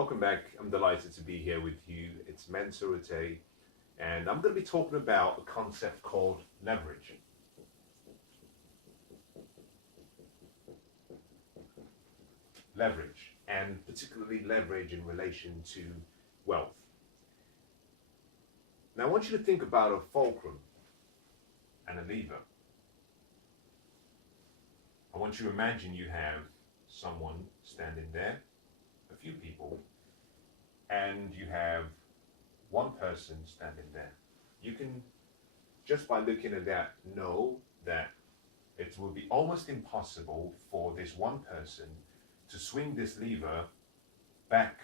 Welcome back. I'm delighted to be here with you. It's Mensah Oteh, and I'm going to be talking about a concept called leverage. Leverage, and particularly leverage in relation to wealth. Now, I want you to think about a fulcrum and a lever. I want you to imagine you have someone standing there, a few people, and you have one person standing there. You can, just by looking at that, know that it will be almost impossible for this one person to swing this lever back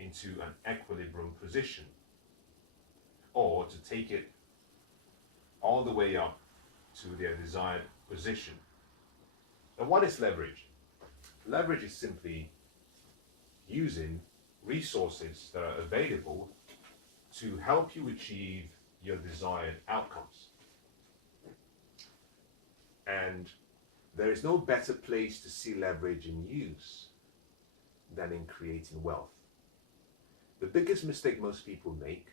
into an equilibrium position, or to take it all the way up to their desired position. And what is leverage? Leverage is simply using resources that are available to help you achieve your desired outcomes. And there is no better place to see leverage in use than in creating wealth. The biggest mistake most people make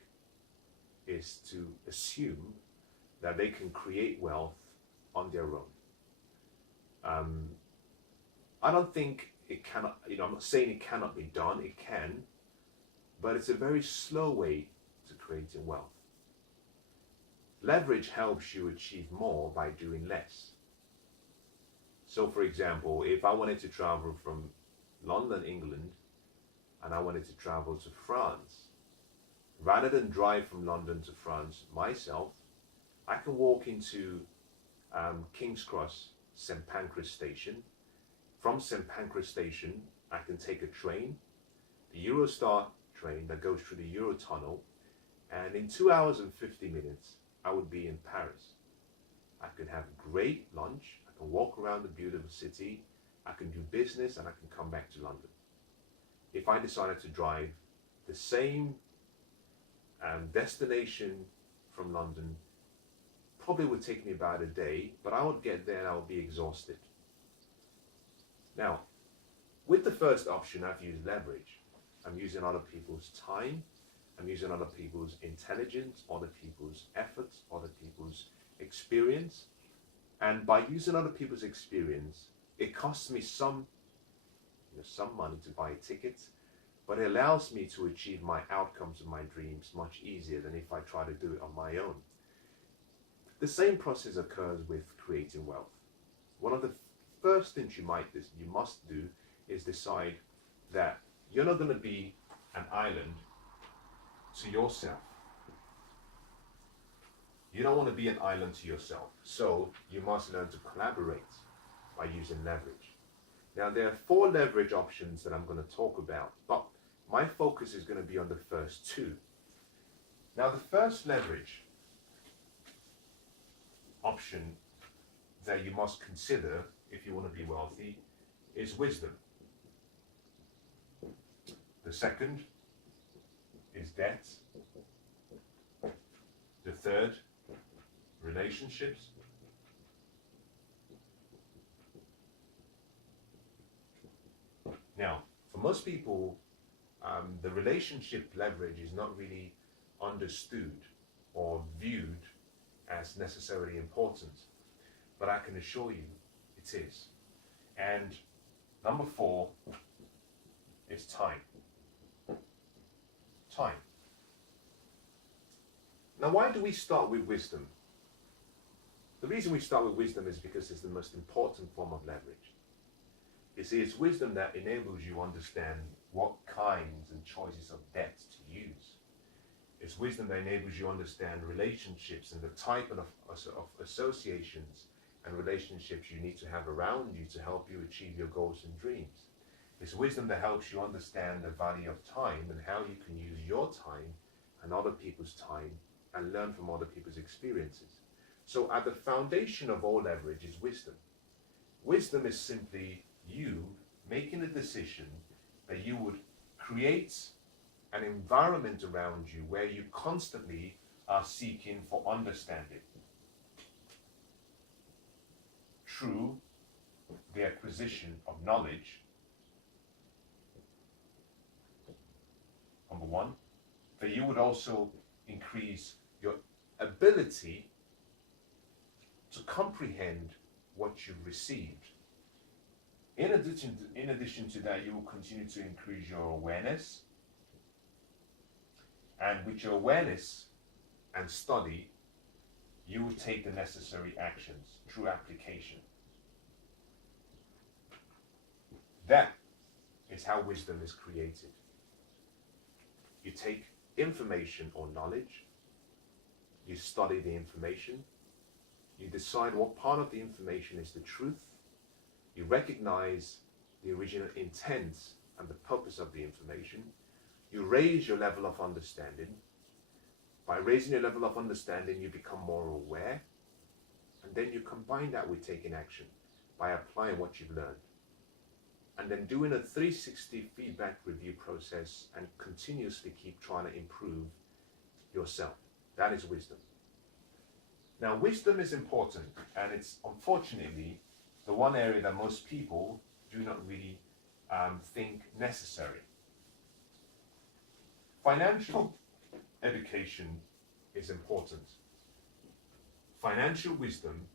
is to assume that they can create wealth on their own. I don't think it cannot, I'm not saying it cannot be done, it can, but it's a very slow way to creating wealth. Leverage helps you achieve more by doing less. So for example, if I wanted to travel from London, England, and I wanted to travel to France, rather than drive from London to France myself, I can walk into King's Cross, St. Pancras Station. From St. Pancras Station, I can take a train, the Eurostar train that goes through the Eurotunnel, and in 2 hours and 50 minutes, I would be in Paris. I can have a great lunch, I can walk around the beautiful city, I can do business, and I can come back to London. If I decided to drive the same destination from London, probably would take me about a day, but I would get there and I would be exhausted. Now, with the first option, I've used leverage. I'm using other people's time, I'm using other people's intelligence, other people's efforts, other people's experience. And by using other people's experience, it costs me some money to buy tickets, but it allows me to achieve my outcomes and my dreams much easier than if I try to do it on my own. The same process occurs with creating wealth. One of the first things you must do is decide that you're not going to be an island to yourself. You don't want to be an island to yourself. So you must learn to collaborate by using leverage. Now there are 4 leverage options that I'm going to talk about, but my focus is going to be on the first 2. Now the first leverage option that you must consider if you want to be wealthy is wisdom. The second is debt. The third, relationships. Now, for most people, the relationship leverage is not really understood or viewed as necessarily important, but I can assure you it is. And number 4 is time. Time. Now, why do we start with wisdom? The reason we start with wisdom is because it's the most important form of leverage. You see, it's wisdom that enables you to understand what kinds and choices of debt to use. It's wisdom that enables you to understand relationships and the type of associations and relationships you need to have around you to help you achieve your goals and dreams. It's wisdom that helps you understand the value of time and how you can use your time and other people's time and learn from other people's experiences. So at the foundation of all leverage is wisdom. Wisdom is simply you making a decision that you would create an environment around you where you constantly are seeking for understanding through the acquisition of knowledge one, but you would also increase your ability to comprehend what you've received. In addition to that, you will continue to increase your awareness, and with your awareness and study, you will take the necessary actions through application. That is how wisdom is created. You take information or knowledge, you study the information, you decide what part of the information is the truth, you recognize the original intent and the purpose of the information, you raise your level of understanding. By raising your level of understanding, you become more aware, and then you combine that with taking action by applying what you've learned. And then doing a 360 feedback review process and continuously keep trying to improve yourself. That is wisdom. Now, wisdom is important, and it's unfortunately the one area that most people do not really think necessary. Financial education is important. Financial wisdom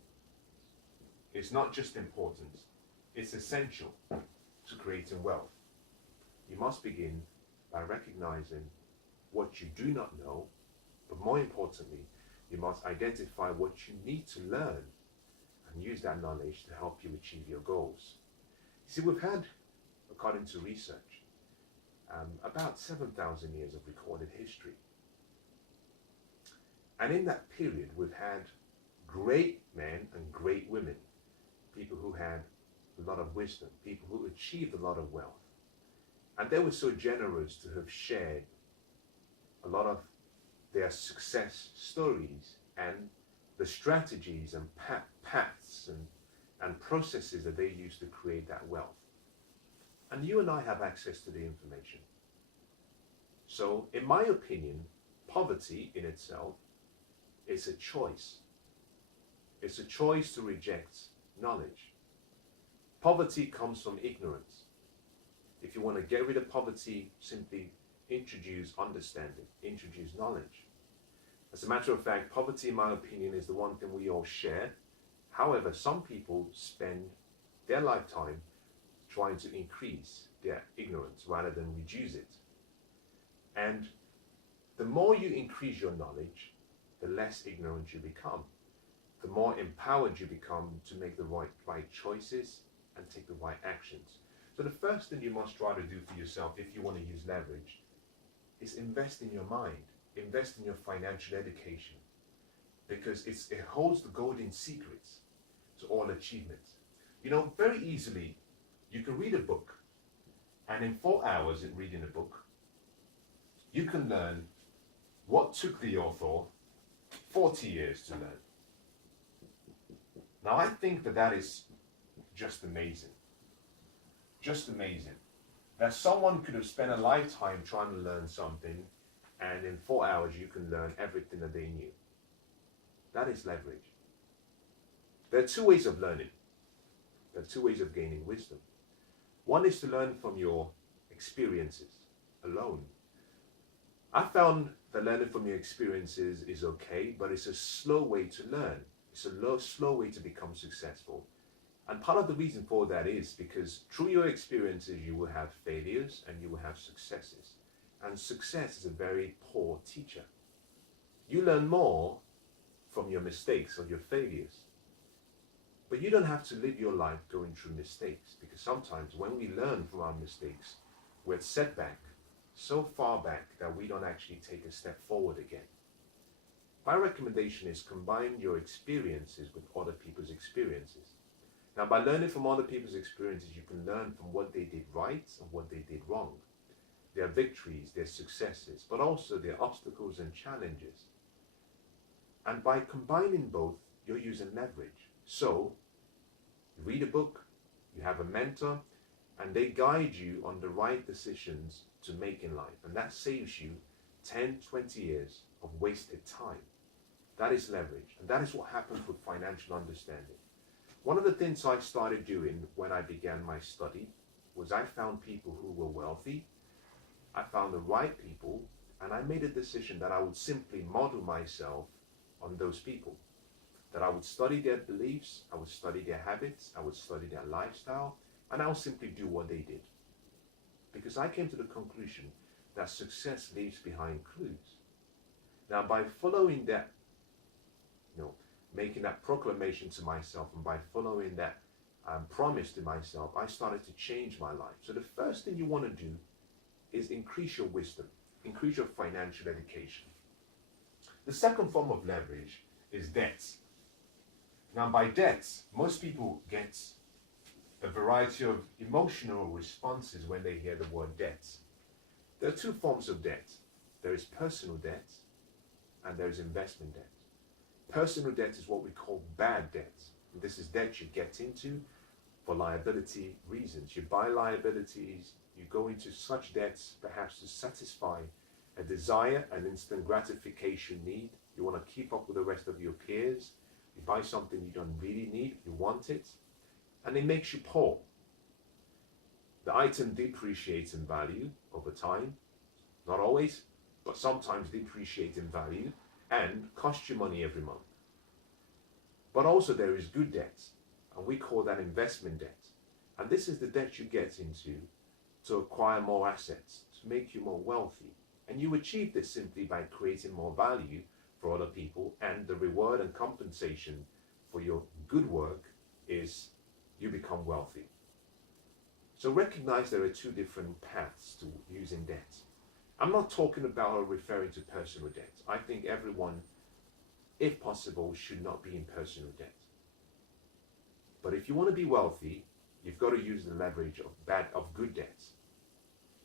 is not just important, it's essential to creating wealth. You must begin by recognizing what you do not know, but more importantly, you must identify what you need to learn and use that knowledge to help you achieve your goals. You see, we've had, according to research, about 7,000 years of recorded history. And in that period, we've had great men and great women, people who had a lot of wisdom, people who achieved a lot of wealth. And they were so generous to have shared a lot of their success stories and the strategies and paths and processes that they used to create that wealth. And you and I have access to the information. So, in my opinion, poverty in itself is a choice. It's a choice to reject knowledge. Poverty comes from ignorance. If you want to get rid of poverty, simply introduce understanding, introduce knowledge. As a matter of fact, poverty, in my opinion, is the one thing we all share. However, some people spend their lifetime trying to increase their ignorance rather than reduce it. And the more you increase your knowledge, the less ignorant you become. The more empowered you become to make the right choices and take the right actions. So the first thing you must try to do for yourself if you want to use leverage is invest in your mind, invest in your financial education, because it holds the golden secrets to all achievements. You know, very easily, you can read a book, and in 4 hours in reading a book, you can learn what took the author 40 years to learn. Now, I think that is just amazing. Just amazing. That someone could have spent a lifetime trying to learn something, and in 4 hours you can learn everything that they knew. That is leverage. There are two ways of learning. There are two ways of gaining wisdom. One is to learn from your experiences alone. I found that learning from your experiences is okay, but it's a slow way to learn. It's a slow way to become successful. And part of the reason for that is because through your experiences, you will have failures and you will have successes. And success is a very poor teacher. You learn more from your mistakes or your failures. But you don't have to live your life going through mistakes, because sometimes when we learn from our mistakes, we're set back so far back that we don't actually take a step forward again. My recommendation is combine your experiences with other people's experiences. Now, by learning from other people's experiences, you can learn from what they did right and what they did wrong, their victories, their successes, but also their obstacles and challenges. And by combining both, you're using leverage. So, you read a book, you have a mentor, and they guide you on the right decisions to make in life. And that saves you 10, 20 years of wasted time. That is leverage. And that is what happens with financial understanding. One of the things I started doing when I began my study was I found people who were wealthy, I found the right people, and I made a decision that I would simply model myself on those people. That I would study their beliefs, I would study their habits, I would study their lifestyle, and I would simply do what they did. Because I came to the conclusion that success leaves behind clues. Now, by following that, making that proclamation to myself, and by following that promise to myself, I started to change my life. So the first thing you want to do is increase your wisdom, increase your financial education. The second form of leverage is debts. Now, by debts, most people get a variety of emotional responses when they hear the word debts. There are two forms of debt. There is personal debt and there is investment debt. Personal debt is what we call bad debt. This is debt you get into for liability reasons. You buy liabilities, you go into such debts perhaps to satisfy a desire, an instant gratification need. You want to keep up with the rest of your peers. You buy something you don't really need, you want it, and it makes you poor. The item depreciates in value over time, not always, but sometimes depreciate in value and cost you money every month. But also there is good debt, and we call that investment debt. And this is the debt you get into to acquire more assets, to make you more wealthy. And you achieve this simply by creating more value for other people, and the reward and compensation for your good work is you become wealthy. So recognize there are two different paths to using debt. I'm not talking about or referring to personal debt. I think everyone, if possible, should not be in personal debt. But if you want to be wealthy, you've got to use the leverage of good debts.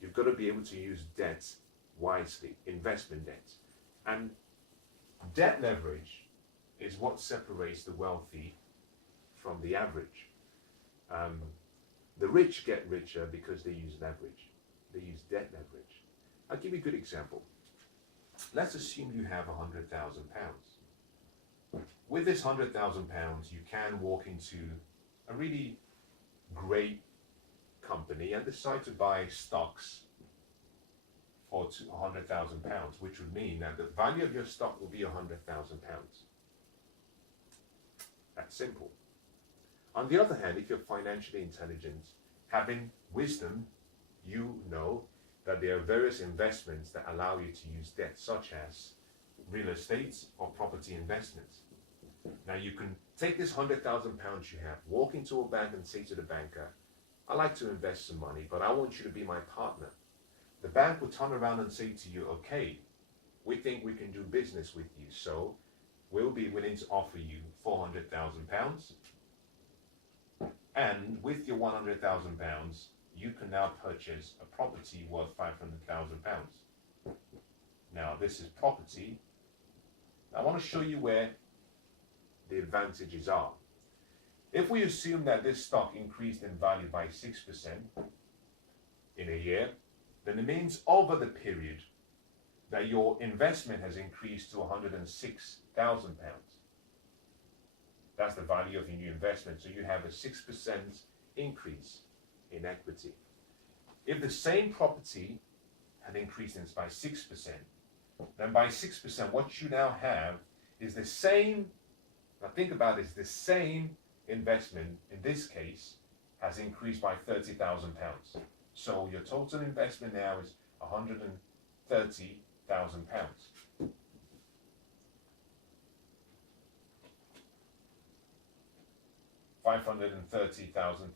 You've got to be able to use debts wisely, investment debts. And debt leverage is what separates the wealthy from the average. The rich get richer because they use leverage. They use debt leverage. I'll give you a good example. Let's assume you have £100,000. With this £100,000, you can walk into a really great company and decide to buy stocks for £100,000, which would mean that the value of your stock will be £100,000. That's simple. On the other hand, if you're financially intelligent, having wisdom, you know that there are various investments that allow you to use debt, such as real estate or property investments. Now you can take this £100,000 you have, walk into a bank and say to the banker, I'd like to invest some money, but I want you to be my partner. The bank will turn around and say to you, okay, we think we can do business with you, so we'll be willing to offer you £400,000. And with your £100,000, you can now purchase a property worth £500,000. Now, this is property. I want to show you where the advantages are. If we assume that this stock increased in value by 6% in a year, then it means over the period that your investment has increased to £106,000. That's the value of your new investment. So you have a 6% increase in equity. If the same property had increased by 6%, then by 6%, what you now have is the same, now think about this, the same investment, in this case, has increased by £30,000. So your total investment now is £130,000. £530,000.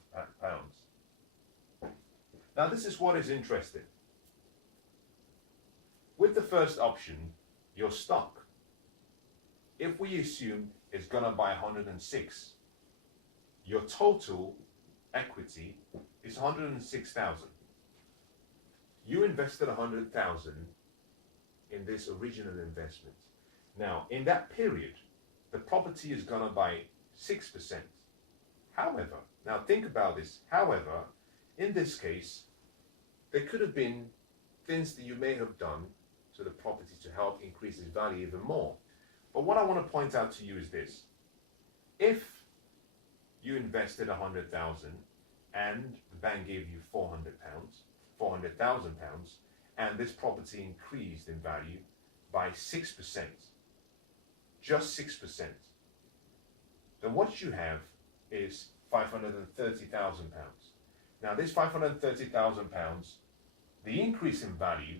Now this is what is interesting. With the first option, your stock, if we assume it's gonna buy 106, your total equity is 106,000. You invested 100,000 in this original investment. Now, in that period, the property is gonna buy 6%. However, now think about this. However, in this case, there could have been things that you may have done to the property to help increase its value even more. But what I want to point out to you is this. If you invested 100,000 and the bank gave you £400,000, and this property increased in value by 6%, just 6%, then what you have is £530,000. Now this £530,000, the increase in value,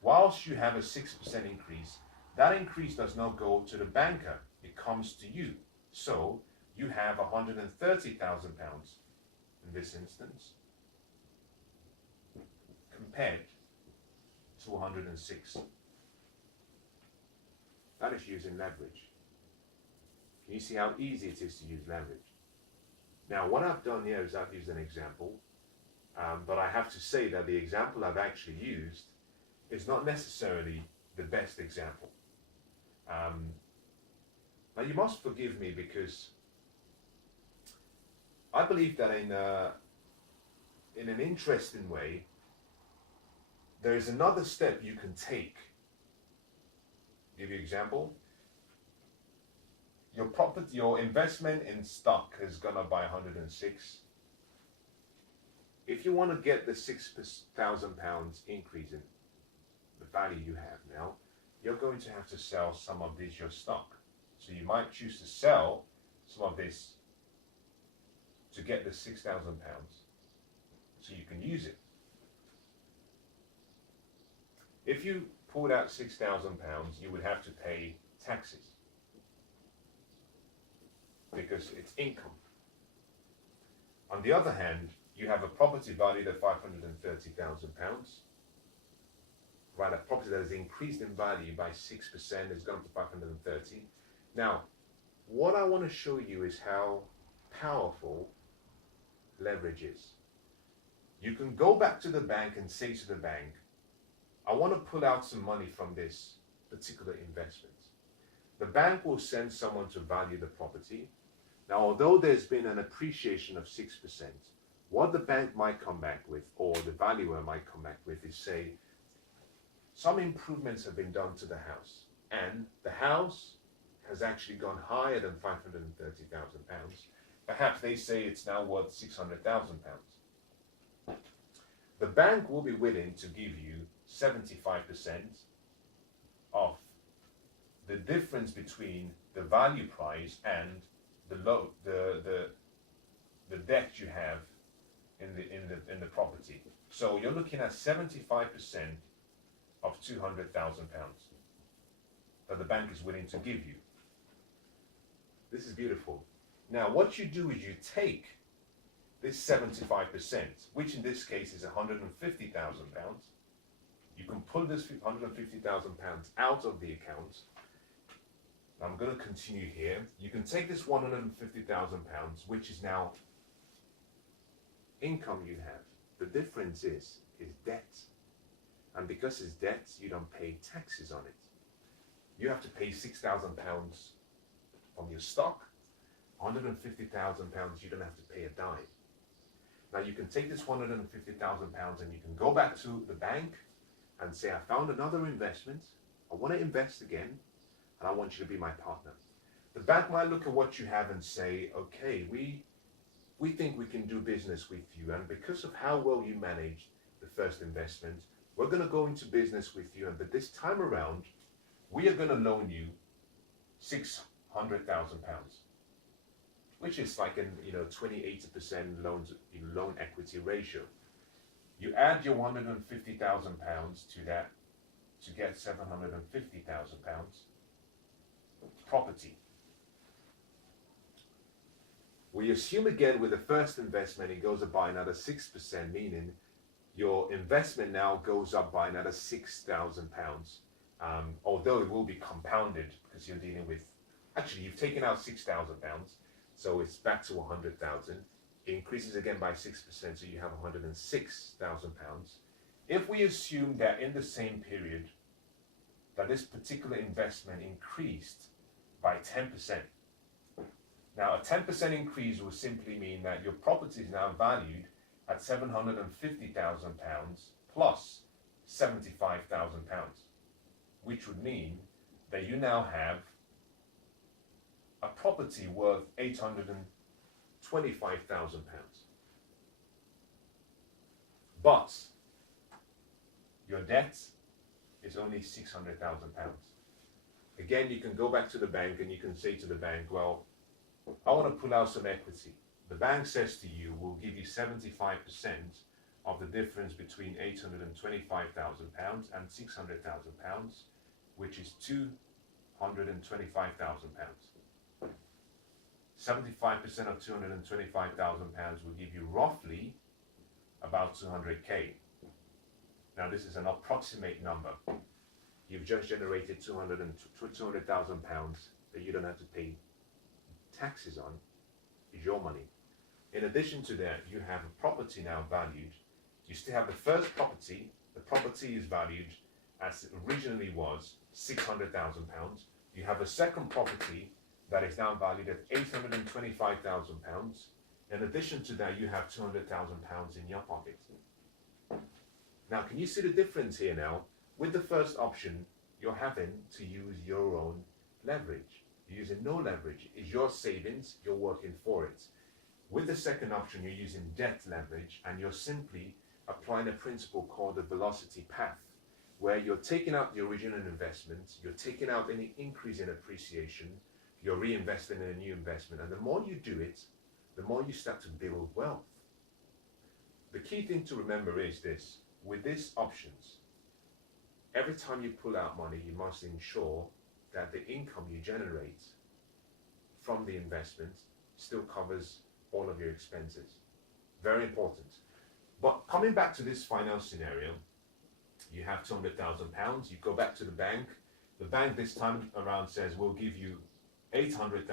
whilst you have a 6% increase, that increase does not go to the banker, it comes to you. So you have £130,000 in this instance, compared to 106. That is using leverage. Can you see how easy it is to use leverage? Now, what I've done here is I've used an example, but I have to say that the example I've actually used is not necessarily the best example. Now, you must forgive me because I believe that in an interesting way, there is another step you can take. Give you an example. Your investment in stock has gone up by 106. If you want to get the £6,000 increase in the value you have now, you're going to have to sell some of this your stock. So you might choose to sell some of this to get the £6,000 so you can use it. If you pulled out £6,000, you would have to pay taxes because it's income. On the other hand, you have a property valued at £530,000, right? A property that has increased in value by 6%, has gone to 530. Now, what I want to show you is how powerful leverage is. You can go back to the bank and say to the bank, I want to pull out some money from this particular investment. The bank will send someone to value the property. Now, although there's been an appreciation of 6%, what the bank might come back with, or the valuer might come back with, is say, some improvements have been done to the house, and the house has actually gone higher than £530,000. Perhaps they say it's now worth £600,000. The bank will be willing to give you 75% of the difference between the value price and the debt you have in the property. So you're looking at 75% of £200,000 that the bank is willing to give you. This is beautiful. Now, what you do is you take this 75%, which in this case is £150,000. You can pull this £150,000 out of the account. I'm going to continue here. You can take this £150,000, which is now income you have. The difference is debt. And because it's debt, you don't pay taxes on it. You have to pay £6,000 from your stock. £150,000, you don't have to pay a dime. Now you can take this £150,000 and you can go back to the bank and say, I found another investment. I want to invest again, and I want you to be my partner. The bank might look at what you have and say, okay, we think we can do business with you, and because of how well you managed the first investment, we're going to go into business with you, but this time around, we are going to loan you £600,000, which is like an 28% loan equity ratio. You add your £150,000 to that to get £750,000 property. We assume again with the first investment it goes up by another 6%, meaning your investment now goes up by another £6,000. Although it will be compounded because you're dealing with, actually you've taken out £6,000, so it's back to 100,000. It increases again by 6%, so you have £106,000. If we assume that in the same period that this particular investment increased by 10%, now a 10% increase will simply mean that your property is now valued at £750,000 plus £75,000, which would mean that you now have a property worth £825,000. But Your debt is only £600,000. Again, you can go back to the bank and you can say to the bank, well, I want to pull out some equity. The bank says to you, we'll give you 75% of the difference between £825,000 and £600,000, which is £225,000. 75% of £225,000 will give you roughly about 200k. Now this is an approximate number. You've just generated £200,000 that you don't have to pay taxes on. Is your money. In addition to that, you have a property now valued. You still have the first property. The property is valued as it originally was, £600,000. You have a second property that is now valued at £825,000. In addition to that, you have £200,000 in your pocket. Now, can you see the difference here now? With the first option, you're having to use your own leverage. You're using no leverage. It's your savings, you're working for it. With the second option, you're using debt leverage, and you're simply applying a principle called the velocity path, where you're taking out the original investment, you're taking out any increase in appreciation, you're reinvesting in a new investment, and the more you do it, the more you start to build wealth. The key thing to remember is this: with these options, every time you pull out money, you must ensure that the income you generate from the investment still covers all of your expenses. Very important. But coming back to this final scenario, you have £200,000, you go back to the bank this time around says, we'll give you £800,000.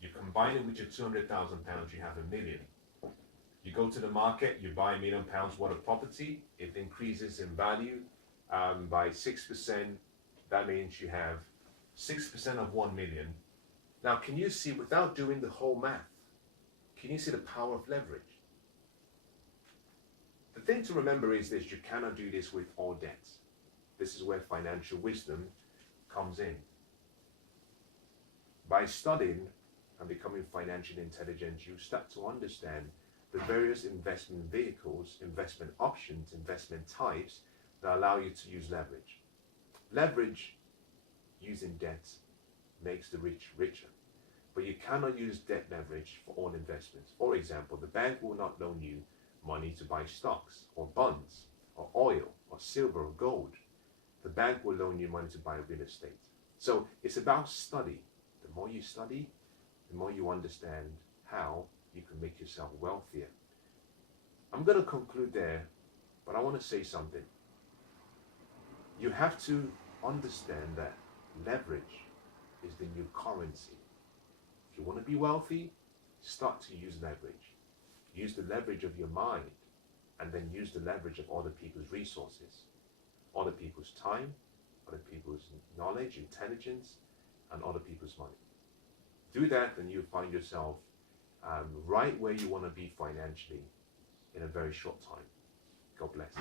You combine it with your £200,000, you have £1 million. You go to the market, you buy £1 million worth of property, it increases in value by 6%. That means you have 6% of 1 million. Now, can you see, without doing the whole math, can you see the power of leverage? The thing to remember is this: you cannot do this with all debts. This is where financial wisdom comes in. By studying and becoming financially intelligent, you start to understand the various investment vehicles, investment options, investment types that allow you to use leverage. Leverage using debt makes the rich richer, but you cannot use debt leverage for all investments. For example, the bank will not loan you money to buy stocks or bonds or oil or silver or gold. The bank will loan you money to buy real estate. So it's about study. The more you study, the more you understand how you can make yourself wealthier. I'm going to conclude there, but I want to say something. You have to understand that leverage is the new currency. If you want to be wealthy, start to use leverage. Use the leverage of your mind, and then use the leverage of other people's resources, other people's time, other people's knowledge, intelligence, and other people's money. Do that, and you'll find yourself right where you want to be financially in a very short time. God bless.